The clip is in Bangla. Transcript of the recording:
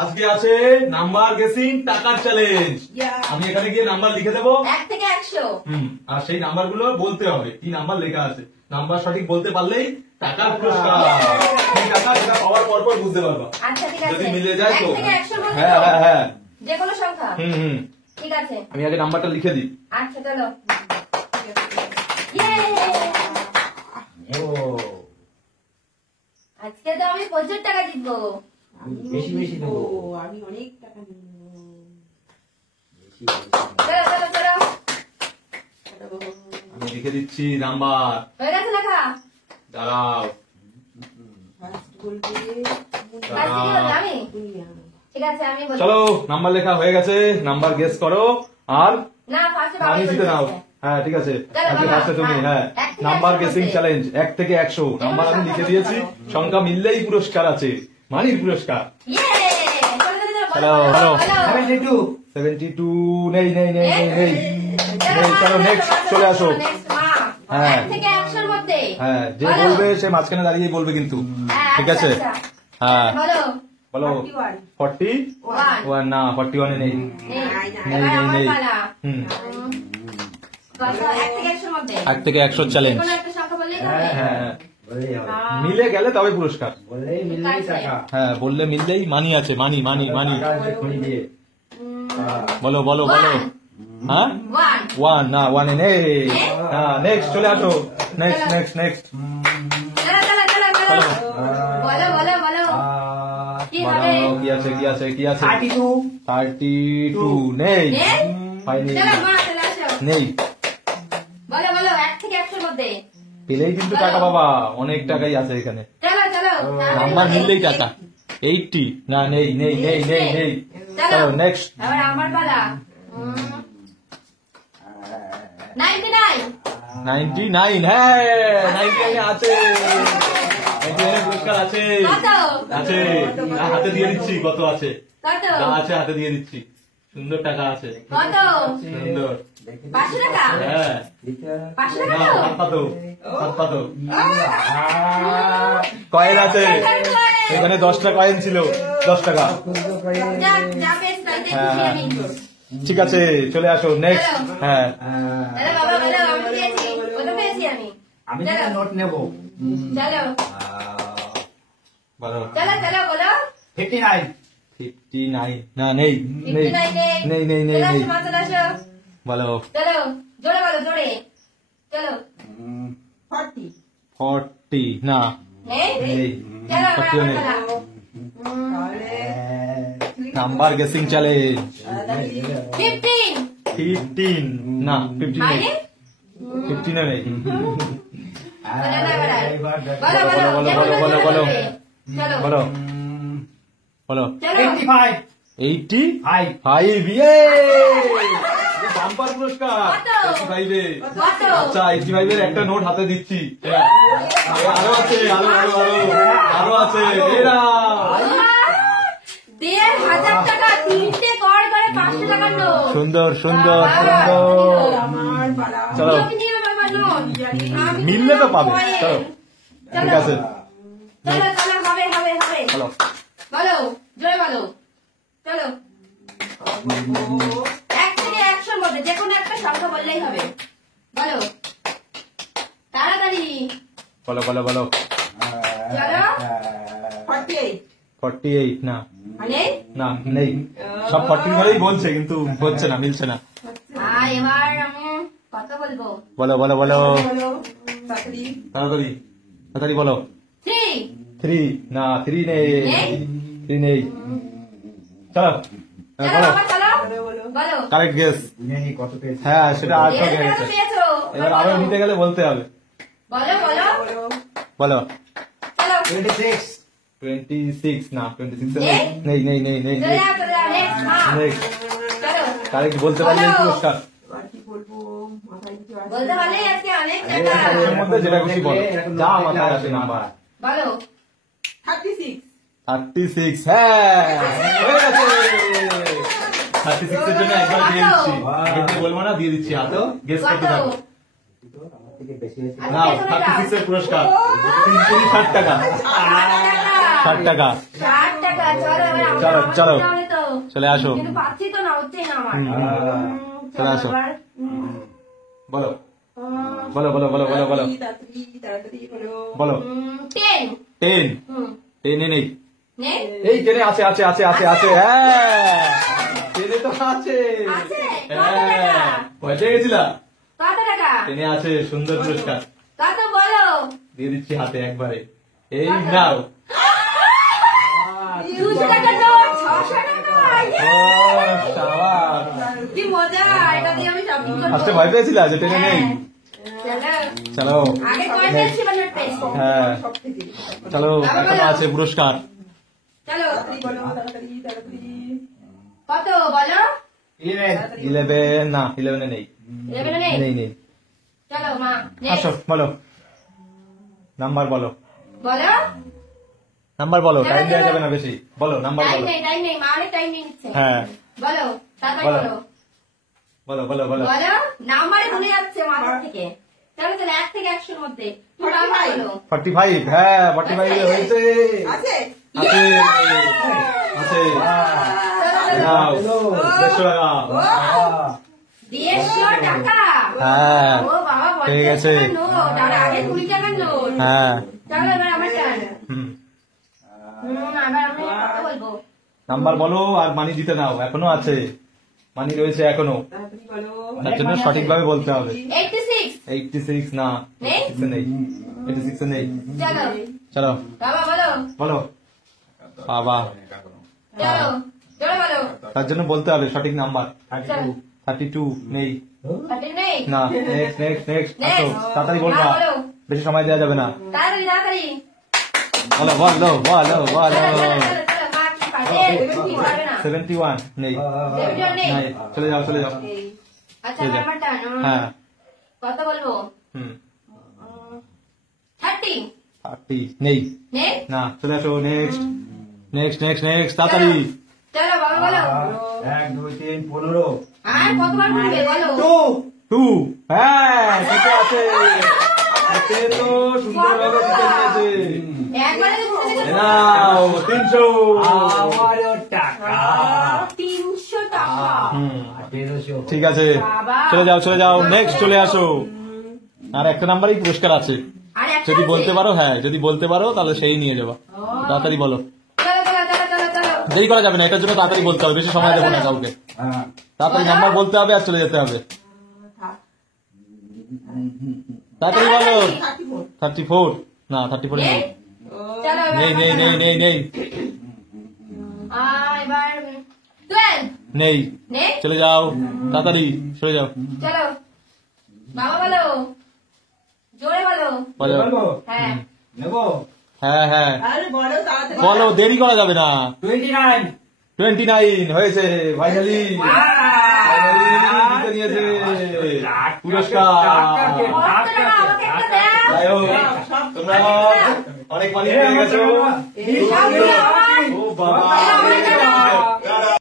আজকে আছে নাম্বার গেসিং টাকার চ্যালেঞ্জ। আমি এখানে গিয়ে নাম্বার লিখে দেবো 1 থেকে 100। আর সেই নাম্বার গুলো বলতে হবে কি নাম্বার লেখা আছে। নাম্বার সঠিক বলতে পারলেই টাকার পুরস্কার। কি টাকা সেটা পাওয়ার পর পর বুঝতে পারবা। আচ্ছা ঠিক আছে, যদি মিলে যায় তো 1 থেকে 100 বলতে হ্যাঁ হ্যাঁ হ্যাঁ যে কোনো সংখ্যা। ঠিক আছে, আমি আগে নাম্বারটা লিখে দিই। আচ্ছা চলো। ইয়ে, আজকে তো আমি 50 টাকা জিতবো। বেশি বেশি দেবো। আমি অনেক টাকা নিব। চলো চলো চলো, আমি লিখে দিচ্ছি নাম্বার। হয়ে গেছে লেখা? দাঁড়াও ফার্স্ট বলবে ফার্স্ট কি বলবো আমি? ঠিক আছে আমি বলবো। চলো নাম্বার লেখা হয়ে গেছে, নাম্বার গেস করো। আর না ফার্স্টে বাবা আমি জিতে নাও। হ্যাঁ ঠিক আছে, আজকে ফার্স্টে তুমি। হ্যাঁ নাম্বার গেসিং চ্যালেঞ্জ 1 থেকে 100 নাম্বার আমি লিখে দিয়েছি। সংখ্যা মিললেই পুরস্কার আছে, মানির পুরস্কার। ইয়ে, চলো চলো 72 72 নেই নেই নেই নেই নেই নেই। চলো নেক্সট চলে আসো। হ্যাঁ। 1 থেকে 100 এর মধ্যে। হ্যাঁ যে বলবে সে মাঝখানে দাঁড়িয়ে বলবে কিন্তু। ঠিক আছে হ্যাঁ বলো বলো 41 না 41 এ নেই নেই নেই নেই। বলো 1 থেকে 100 এর মধ্যে। 1 থেকে 100 চ্যালেঞ্জ। কোনো একটা সংখ্যা বললেই হ্যাঁ হবে। হ্যাঁ বলেই হবে। মিলে গেলে তবে পুরস্কার। বলেই মিললেই টাকা। হ্যাঁ বললে মিললেই মানি আছে, মানি মানি মানি। টাকা আছে খনি দিয়ে। বলো বলো বলো। হ্যাঁ 1 1 না 1 এ নেই। হ্যাঁ নেক্সট চলে আসো। নেক্সট নেক্সট নেক্সট চলো চলো চলো চলো বলো বলো বলো কি হবে? কি আছে কি আছে কি আছে? 32 32 নেই। নেই? পাইনি চলো মা চলে আসো। নেই। বলো বলো 1 থেকে 100 এর মধ্যে। পেলেই কিন্তু টাকা বাবা, অনেক টাকাই আছে এখানে। চলো চলো নাম্বার মিললেই টাকা। 80 না নেই নেই নেই নেই নেই। চলো নেক্সট এবার আমার পালা। 99 99 হ্যাঁ 99 আছে। 99 পুরস্কার আছে কত? আছে। হাতে দিয়ে দিচ্ছি কত আছে। কত? যা আছে হাতে দিয়ে দিচ্ছি। সুন্দর টাকা আছে, কত? সুন্দর। 500 টাকা? হ্যাঁ 500 না টাকা তো? হাত পাতো হাত পাতো। কয়েন আছে এখানে, 10টা কয়েন ছিল 10 টাকা। যা যা পেয়েছি তাই দেখছি আমি। ঠিক আছে চলে আসো নেক্সট। হ্যাঁ আরে বাবা বলো আমি পেয়েছি, কত পেয়েছি আমি? আমি একটা নোট নেব। চলো বলো চলো চলো বলো। 59 59 না নেই নেই 59 নেই নেই নেই চলে নেই। আসো মা চলে আসো। বলো চলো জোরে বলো জোরে। চলো 40 40 না নেই? নেই। চলো আমার 40 নেই। পালা। তাহলে নাম্বার গেসিং চ্যালেঞ্জ 15 15 না 15 নেই। মানে 15 নেই। বলো বলো বলো, বলো, বলো, বলো, বলো। চলো বলো বলো চলো 85 85 ইয়ে বাম্পার পুরস্কার। কত? 85 এ। কত? আচ্ছা 85 এর একটা নোট হাতে দিচ্ছি। আরো আছে আরো আরো আরো আরো আছে। এরা 1500 টাকা, 3টে কর করে 500 টাকার নোট। সুন্দর সুন্দর বাবা, সুন্দর। আমার পালা। চলো তুমি নিয়ে বাবা নোট। আমি মিললে তো পাবে। কয়েন। চলো ঠিক আছে চলো চলো হবে হবে হবে। চলো বলো জয় বলো। চলো 1 থেকে 100 এর মধ্যে যে কোনো একটা সংখ্যা বললেই হবে। বলো তাড়াতাড়ি। বলো বলো বলো। চলো 48 48 না মানে না নেই। সব 40 বলেই বলছে কিন্তু হচ্ছে না, মিলছে না। এবার আমি কত বলবো? বলো বলো বলো বলো তাড়াতাড়ি। তাড়াতাড়ি তাড়াতাড়ি বলো। 3 3 না 3 নেই। নেই? 3 নেই। চলো চলো বলো বাবা চলো বলো বলো। বলো। Correct guess. জানি কত পেয়েছি। হ্যাঁ সেটা আর এর গেছে। টাকা পেয়েছো। এবার আরো নিতে গেলে বলতে হবে। বলো বলো বলো বলো চলো 26 26 না 26 নেই নেই নেই নেই চলে যাও চলে যাও নেক্সট মা নেক্সট চলো কারেক্ট বলতে পারলে পুরস্কার। এবার কি বলবো মাথায় কিছু আসছে বলতে পারলে আজকে অনেক এর টাকা। মধ্যে যেটা খুশি বলো, যা মাথায় আসে নাম্বার। বলো 36 36 হ্যাঁ হয়ে গেছে। 36 এর জন্য একবার দিয়ে দিচ্ছি। কিন্তু বলবো না, দিয়ে দিচ্ছি। হাতে গেস করতে কত? থাকো। থেকে বেশি হয়েছে। নাও 36 এর পুরস্কার 360 টাকা। 60 টাকা 60 টাকা। চলো এবার আমাকে চলো, আমার চলো। দিতে হবে তো। চলে আসো কিন্তু পাচ্ছি তো না, হচ্ছেই না আমার। হুম, চলো চলে আসো। এবার। বলো বলো বলো বলো বলো বলো তাড়াতাড়ি তাড়াতাড়ি বলো। বলো 10। 10 হুম। 10 নেই নে? এই 10 আছে আছে আছে আছে আছে হ্যাঁ 10 তো আছে আছে? কত হ্যাঁ টাকা? পয়সা গেছিলা কত টাকা? 10 আছে সুন্দর পুরস্কার কত বলো? দিয়ে দিচ্ছি হাতে একবারে এই নাও 200 টাকা নোট, 600 টাকা। ও শাবাশ কি মজা, এটা দিয়ে আমি শপিং করবো। ফার্স্টে ভয় পেয়েছিলা যে 10 নেই চলো। চলো আগে কয় পেয়েছি বা নোট পেয়েছি? হ্যাঁ সব থেকে চলো এখনো আছে পুরস্কার চলো। তাড়াতাড়ি বলো তাড়াতাড়ি তাড়াতাড়ি। কত বলো? 11 না 11 নেই 11 নেই? নেই নেই চলো মা, আসো next। বলো নাম্বার বলো বলো। নাম্বার বলো টাইম দেওয়া যাবে না বেশি বলো নাম্বার টাইম বলো নেই, টাইম নেই, মা অনেক টাইম নিয়ে নিচ্ছে। হ্যাঁ বলো, তাড়াতাড়ি বলো। বলো। বলো বলো বলো বলো, নাম্বারে গুনে যাচ্ছে মাথা থেকে। চলো চলো, 1 থেকে 100 এর মধ্যে। তুমি বাবা বলো। 45 হ্যাঁ 45 হয়েছে আছে আছে আছে নাও 150 টাকা 150 টাকা। হ্যাঁ ও বাবা, ঠিক 50 আছে। টাকার নোট, আর আগে 20 টাকার নোট। হ্যাঁ চলো এবার আমার টার্ন। হুম এবার আমি কথা বলবো। নাম্বার বলো আর মানি দিতে নাও এখনো আছে মানি রয়েছে এখনো তাড়াতাড়ি বলো। তার জন্য সঠিকভাবে বলতে হবে 86। 86 না নেই? 86 নেই 86 নেই চলো চলো বাবা বলো। বলো বাবা চলো চলো বলো। তার জন্য বলতে হবে সঠিক নাম্বার চলো। 32 নেই সঠিক নেই? না নেক্সট নেক্সট নেক্সট আসো Next. তাড়াতাড়ি বলবা না, বলো। বেশি সময় দেওয়া যাবে না তাড়াতাড়ি তাড়াতাড়ি। বলো বলো বলো বলো চলো চলো চলো চলো, মা কি পারবে? তুমি পারবে না। 71 নেই সেভেন্টিওয়ান নেই? নাই চলে যাও চলে যাও আচ্ছা চলে যাও। আমার টার্ন। হ্যাঁ কত বলবো? হুম 30 30 নেই নেই? না চলে আসো নেক্সট নেক্সট নেক্সট নেক্সট তাড়াতাড়ি চলো বাবা বলো। 1 2 3 15 আর কতবার বলবে বলো? 2 হ্যাঁ ঠিক আছে এতে তো সুন্দরভাবে জিতে নিয়েছে একবারে এ নাও 300 আমারও টাকা 300 টাকা। হুম 1300 ঠিক আছে বাবা। চলে যাও নেক্সট চলে আসো আর একটা নাম্বারই পুরস্কার আছে আর একটা যদি আছে? বলতে পারো হ্যাঁ যদি বলতে পারো তাহলে সেই নিয়ে যাবো তাড়াতাড়ি বলো চলো চলো চলো চলো চলো। দেরি করা যাবে না এটার জন্য তাড়াতাড়ি বলতে হবে বেশি সময় দেবো না কাউকে হ্যাঁ তাড়াতাড়ি নাম্বার বলতে হবে আর চলে যেতে হবে তাড়াতাড়ি বলো 34 না 34 নেই চলো এবার নেই নেই আমার নেই turn। নেই নেই এবার 12 নেই নেই? চলে যাও তাড়াতাড়ি চলে যাও চলো বাবা বলো, জোরে বলো। বলো বলবো হ্যাঁ নেবো হ্যাঁ হ্যাঁ আরে বলো তাড়াতাড়ি বলো দেরি করা যাবে না 29 29 হয়েছে ফাইনালি জিতে নিয়েছে পুরস্কার কত টাকা আমাকে একটা দাও। যাই হোক, তোমরা অনেক মানি পেয়ে গেছো এই সব আমার। ও বাবা